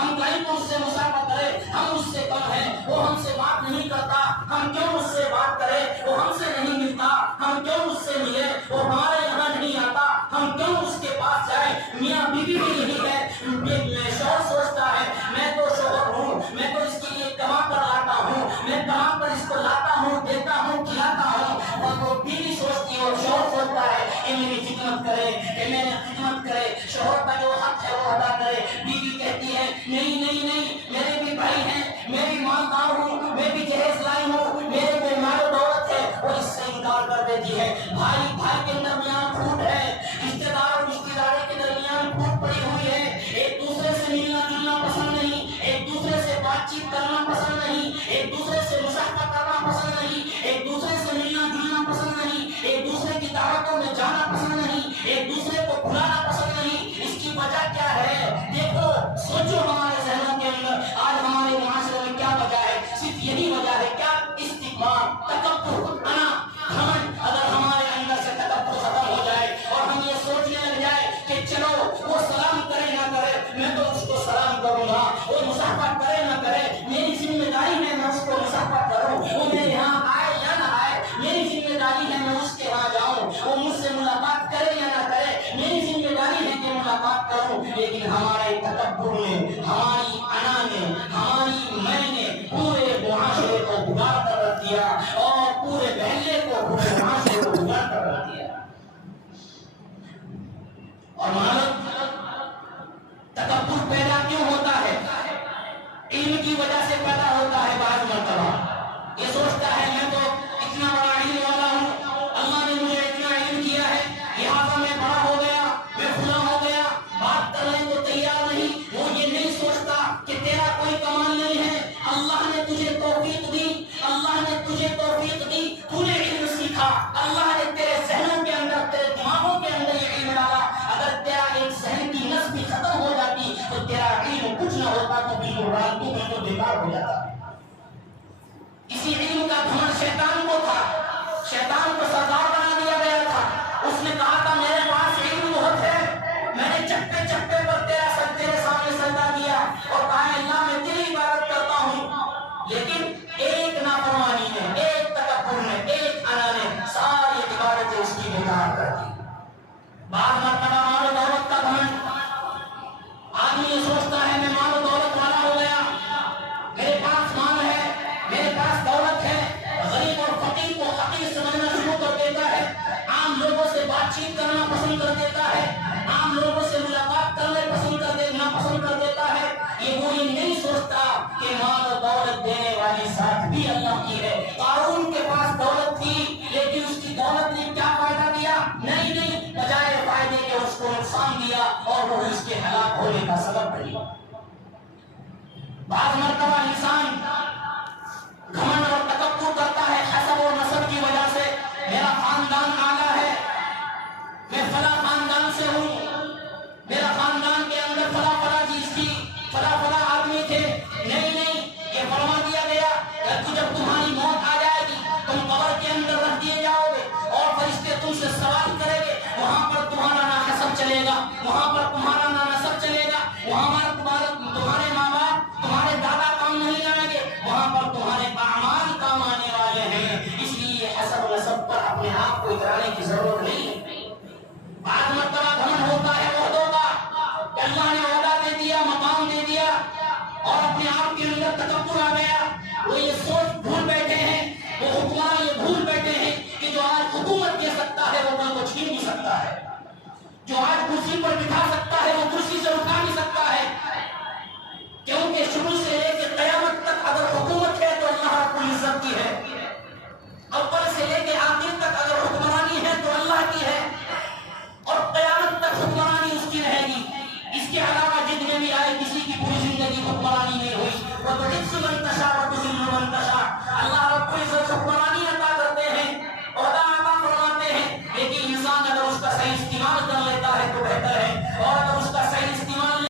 ہم کہیں تو اس سے مصافحہ کرے، ہم اس سے کم ہیں، وہ ہم سے بات نہیں کرتا، ہم کیوں اس سے بات کرے، وہ ہم سے نہیں ملتا، ہم کیوں اس سے ملے، وہ ہمارے یہاں نہیں آتا، ہم کیوں اس کے پاس جائیں۔ میاں بیوی بھی یہی ہے، شوہر سوچتا ہے میں تو شوہر ہوں، میں تو اس کے لیے کما کر لاتا ہوں، میں کما کر اس کو لاتا ہوں، دیتا ہوں، کھلاتا ہوں، اور وہ بیوی سوچتی ہے اور شوہر سوچتا ہے کہ میری خدمت کرے، کہ میری خدمت کرے، شوہر کا جو حق ہے وہ ادا کرے۔ بیوی کہتی ہے نہیں نہیں نہیں، میرے بھی بھائی ہیں، میں بھی مالدار ہوں، میں بھی جہیز لائی ہوں، میرے میں مال و دولت ہے، وہ اس سے انکار کر دیتی ہے۔ بھائی بھائی کے درمیان پھوٹ ہے، رشتے دار اور رشتے داری کے درمیان پھوٹ پڑی ہوئی ہے، ایک دوسرے سے ملنا جلنا پسند نہیں، ایک دوسرے سے بات چیت کرنا پسند نہیں، ایک دوسرے سے مصافحہ کرنا پسند نہیں، ایک دوسرے سے ملنا جلنا پسند نہیں، ایک دوسرے کی دعوتوں میں جانا پسند نہیں، ایک دوسرے کو بلانا پسند نہیں۔ اس کی وجہ کیا ہے؟ دیکھو، سوچو ہمارے ذہنوں کے اندر آج ہمارے معاشرے میں کیا وجہ ہے؟ صرف یہی وجہ ہے، کیا؟ استکبار، تکبر، انا، گھمنڈ۔ اگر ہمارے اندر سے تکبر ختم ہو جائے اور ہم یہ سوچنے لگ جائے کہ چلو وہ سلام کرے نہ کرے میں تو اس کو سلام کروں گا، وہ مصافحہ کرے نہ کرے میری ذمہ داری ہے میں اس کو مصافحہ کروں، وہ میرے یہاں آئے یا نہ آئے میری ذمہ داری ہے میں اس کے یہاں جاؤں، وہ مجھ سے ملاقات کرے یا نہ کرے میری ذمہ داری ہے کہ ملاقات کروں۔ لیکن ہمارے تکبر نے، ہماری انا نے، ہماری میں نے پورے معاشرے کو بگاڑ کر رکھ دیا اور پورے محلے کو، پورے معاشرے کو بگاڑ کر رکھ دیا۔ اور معلوم تکبر پیدا کیوں ہوتا ہے؟ علم کی وجہ سے پیدا ہوتا ہے۔ بعض مرتبہ یہ سوچتا ہے میں تو اتنا بڑا علم والا ہوں، اللہ نے مجھے اتنا علم کیا ہے، لہٰذا میں بڑا ہو گیا، میں فلاں ہو گیا، بات کرنے کو تیار نہیں۔ وہ یہ نہیں سوچتا کہ تیرا کوئی کمال نہیں ہے، اللہ نے تجھے توفیق دی، اللہ نے تجھے توفیق دی، تو نے علم سیکھا، اللہ نے تیرے ذہنوں کے اندر، تیرے دماغوں کے اندر یہ علم ڈالا۔ اگر تیرا ایک ذہن کی نس بھی ختم ہو جاتی تو تیرا علم کچھ نہ ہوتا، تو بالکل بیکار ہو جاتا۔ اسی علم کا گھمنڈ شیطان کو تھا، شیطان کو سردار بنا دیا گیا تھا۔ اس نے کہا تھا میرے پاس علم بہت ہے، میں نے چپے چپے پر تیرے سامنے سجدہ کیا اور کہا اللہ میں تیری عبادت کرتا ہوں، لیکن ایک نافرمانی نے، ایک تکبر نے، ایک انا نے ساری عبادتیں اس کی بیکار کر دی۔ بعض مرتبہ مال و دولت کا گھمنڈ، آدمی یہ سوچتا ہے میں مال و دولت والا ہو گیا، میرے پاس مال ہے، میرے پاس دولت ہے، غریب اور فقیر کو حقیر سمجھنا شروع کر دیتا ہے، عام لوگوں سے بات چیت کرنا پسند کر دیتا ہے، عام لوگوں سے ملاقات کرنا پسند کر دیتا ہے۔ وہ یہ نہیں سوچتا کہ مال و دولت دینے والی ذات بھی اللہ کی ہے۔ قارون کے پاس دولت تھی لیکن اس کی دولت نے کیا فائدہ دیا؟ نہیں، بجائے فائدے کے اس کو نقصان دیا اور وہ اس کے ہلاک ہونے کا سبب بنی۔ بعض مرتبہ انسان گھمنڈ اور تکبر کرتا ہے حسب اور نسب کی وجہ سے، میرا خاندان اعلیٰ ہے، میں فلاں خاندان سے ہوں، میرا خاندان کے اندر فلاں چیز تھی، فلاں آدمی تھے۔ نہیں، یہ فرما دیا گیا کہ جب تمہاری موت آ جائے گی تم قبر کے اندر رکھ دیے جاؤ گے اور فرشتے تم سے سوال کریں گے، وہاں پر تمہارا نہ حسب چلے گا، وہاں پر تمہارا نہ نسب چلے گا، وہاں پر تمہارے ماں باپ، تمہارے دادا کام نہیں آئیں گے، وہاں پر تمہارے اعمال کام آنے والے ہیں۔ اس لیے حسب نسب پر اپنے آپ کو اترانے کی ضرورت نہیں ہے۔ بعض مرتبہ گھمنڈ ہوتا ہے عہدوں کا، کہ اللہ نے عہدہ دے دیا، مقام دے دیا اور اپنے آپ کے اندر تکبر آ گیا۔ وہ یہ سوچ بھول بیٹھے ہیں، وہ حکمران یہ بھول بیٹھے ہیں کہ جو آج حکومت دے سکتا ہے وہ کل کو چھین بھی سکتا ہے، جو آج کرسی پر بٹھا سکتا ہے وہ کرسی سے اٹھا بھی سکتا ہے، کیونکہ شروع سے لے کے قیامت تک اگر حکومت ہے تو اللہ رب العزت کی ہے۔